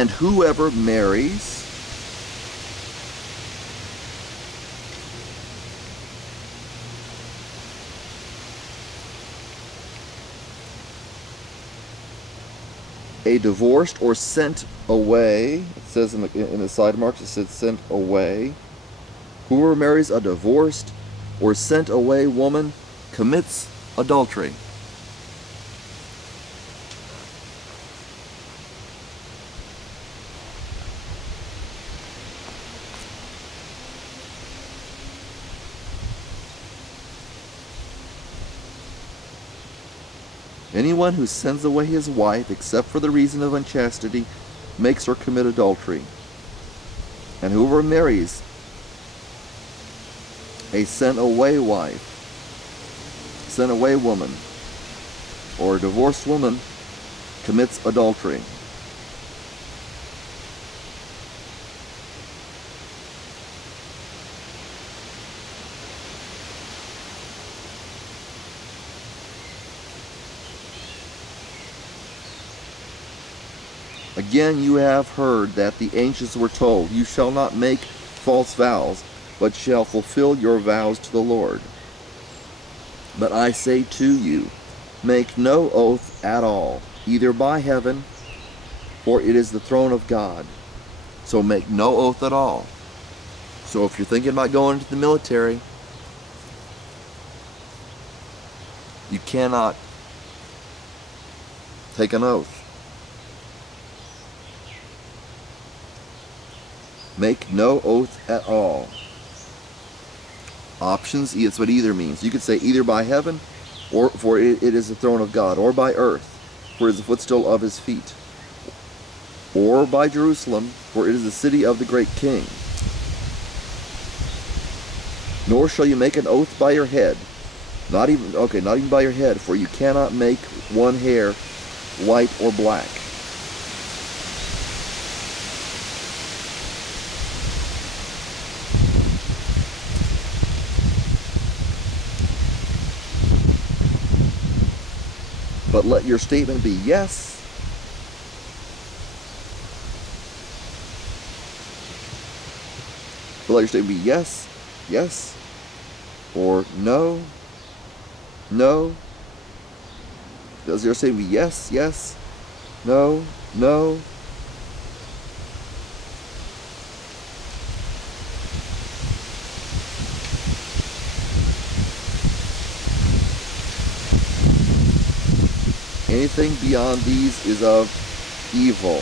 And whoever marries a divorced or sent away, it says in the side marks, it says sent away. Whoever marries a divorced or sent away woman commits adultery. Anyone who sends away his wife, except for the reason of unchastity, makes her commit adultery. And whoever marries a sent away wife, sent away woman, or a divorced woman, commits adultery. Again, you have heard that the ancients were told, you shall not make false vows, but shall fulfill your vows to the Lord. But I say to you, make no oath at all, either by heaven, for it is the throne of God. So make no oath at all. So if you're thinking about going into the military, you cannot take an oath. Make no oath at all. Options, that's what either means. You could say either by heaven, or for it is the throne of God, or by earth, for it is the footstool of his feet, or by Jerusalem, for it is the city of the great king. Nor shall you make an oath by your head, not even by your head, for you cannot make one hair white or black. But let your statement be yes, but let your statement be yes, yes, or no, no. Does your statement be yes, yes, no, no? Anything beyond these is of evil.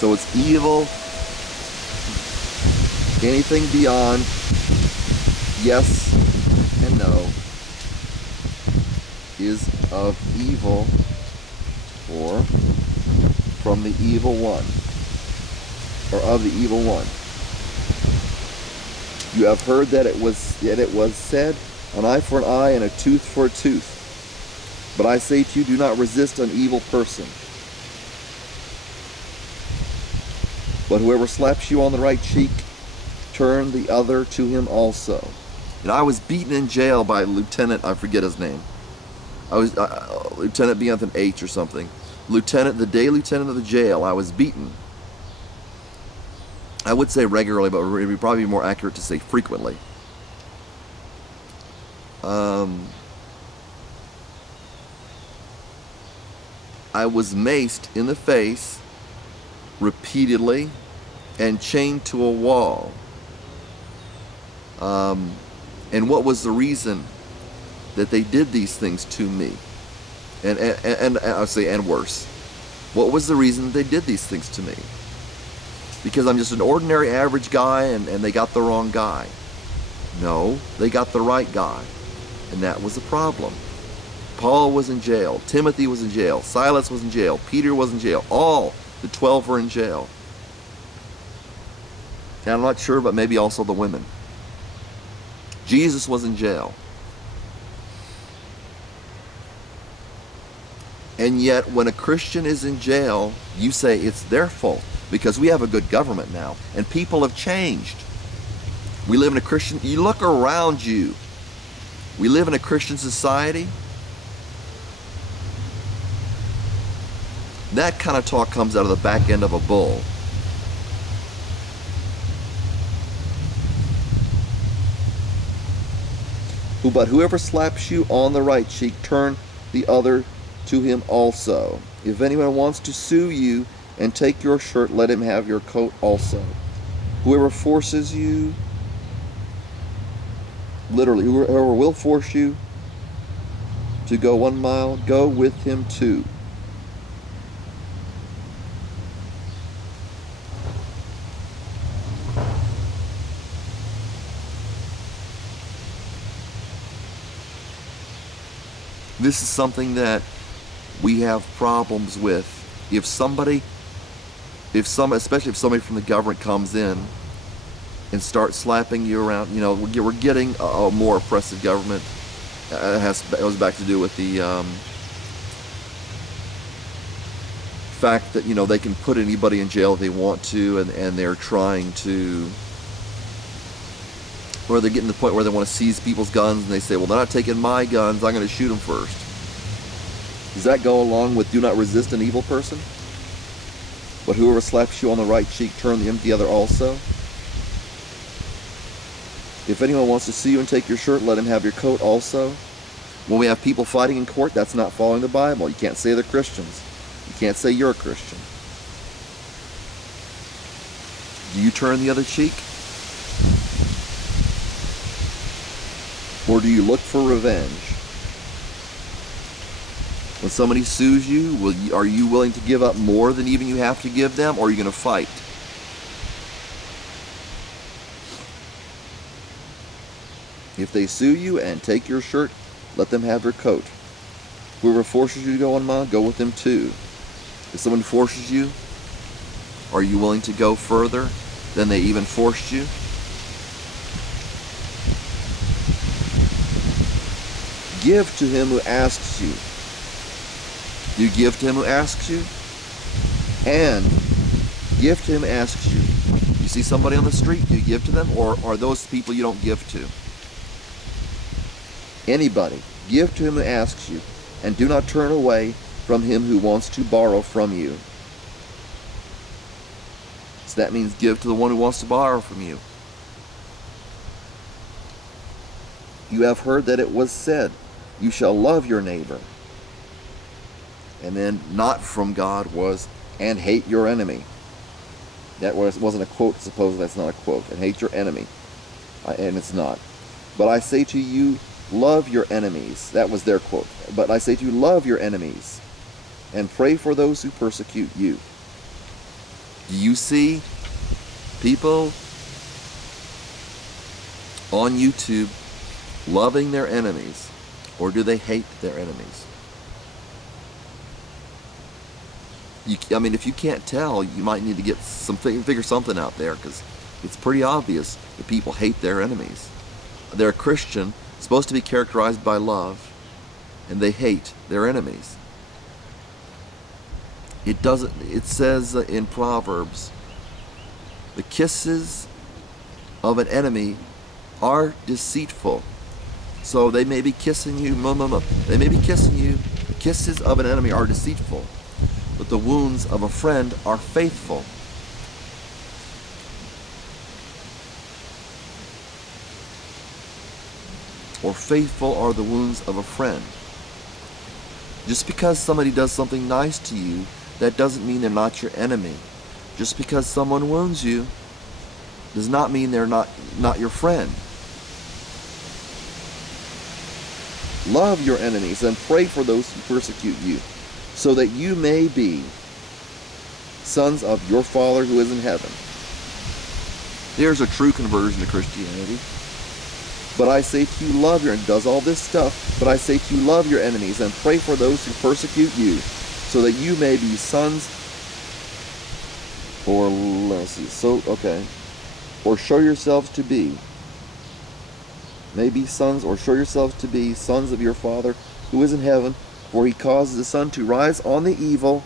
So it's evil. Anything beyond yes and no is of evil, or from the evil one, or of the evil one. You have heard that it was said, an eye for an eye and a tooth for a tooth. But I say to you, do not resist an evil person. But whoever slaps you on the right cheek, turn the other to him also. And I was beaten in jail by a lieutenant, I forget his name. I was Lieutenant began with an H or something. The day lieutenant of the jail, I was beaten. I would say regularly, but it would probably be more accurate to say frequently. I was maced in the face repeatedly and chained to a wall. And what was the reason that they did these things to me? And I'll say, and worse. What was the reason they did these things to me? Because I'm just an ordinary average guy and they got the wrong guy. No, they got the right guy. And that was the problem. Paul was in jail. Timothy was in jail. Silas was in jail. Peter was in jail. All the 12 were in jail. And I'm not sure, but maybe also the women. Jesus was in jail. And yet, when a Christian is in jail, you say it's their fault because we have a good government now and people have changed. We live in a Christian, you look around you. We live in a Christian society. That kind of talk comes out of the back end of a bull. But whoever slaps you on the right cheek, turn the other to him also. If anyone wants to sue you and take your shirt, let him have your coat also. Whoever forces you, literally, whoever will force you to go 1 mile, go with him 2. This is something that we have problems with. Especially if somebody from the government comes in and starts slapping you around, we're getting a more oppressive government. It goes back to do with the fact that they can put anybody in jail if they want to, and they're trying to, or they're getting to the point where they want to seize people's guns, and they say, well, they're not taking my guns, I'm going to shoot them first. Does that go along with do not resist an evil person? But whoever slaps you on the right cheek, turn the other also. If anyone wants to sue you and take your shirt, let him have your coat also. When we have people fighting in court, that's not following the Bible. You can't say they're Christians. You can't say you're a Christian. Do you turn the other cheek? Or do you look for revenge? When somebody sues you, are you willing to give up more than even you have to give them, or are you going to fight? If they sue you and take your shirt, let them have your coat. Whoever forces you to go 1 mile, go with them 2. If someone forces you, are you willing to go further than they even forced you? Give to him who asks you. Do you give to him who asks you? And give to him who asks you. You see somebody on the street, do you give to them? Or are those people you don't give to? Anybody, give to him who asks you. And do not turn away from him who wants to borrow from you. So that means give to the one who wants to borrow from you. You have heard that it was said, you shall love your neighbor. And then not from God was, and hate your enemy. That wasn't a quote, suppose that's not a quote. And hate your enemy. And it's not. But I say to you, love your enemies. That was their quote. But I say to you, love your enemies. And pray for those who persecute you. Do you see people on YouTube loving their enemies? Or do they hate their enemies? If you can't tell, you might need to get figure something out there, because it's pretty obvious that people hate their enemies. They're a Christian, supposed to be characterized by love, and they hate their enemies. It says in Proverbs, the kisses of an enemy are deceitful. So they may be kissing you, they may be kissing you. The kisses of an enemy are deceitful, but the wounds of a friend are faithful. Or faithful are the wounds of a friend. Just because somebody does something nice to you, that doesn't mean they're not your enemy. Just because someone wounds you does not mean they're not your friend. Love your enemies and pray for those who persecute you, so that you may be sons of your Father who is in heaven. There's a true conversion to Christianity. But I say to you, love your, and does all this stuff, but I say to you, love your enemies and pray for those who persecute you, so that you may be sons, or let's see, or show yourselves to be, maybe sons, or show yourselves to be sons of your Father who is in heaven, for he causes the sun to rise on the evil,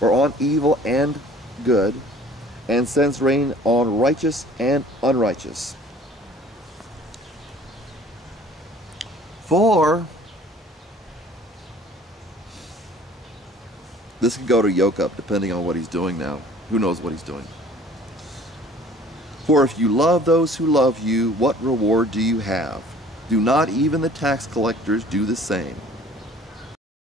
or on evil and good, and sends rain on righteous and unrighteous. For This could go to yoke up, depending on what he's doing now. Who knows what he's doing? For if you love those who love you, what reward do you have? Do not even the tax collectors do the same?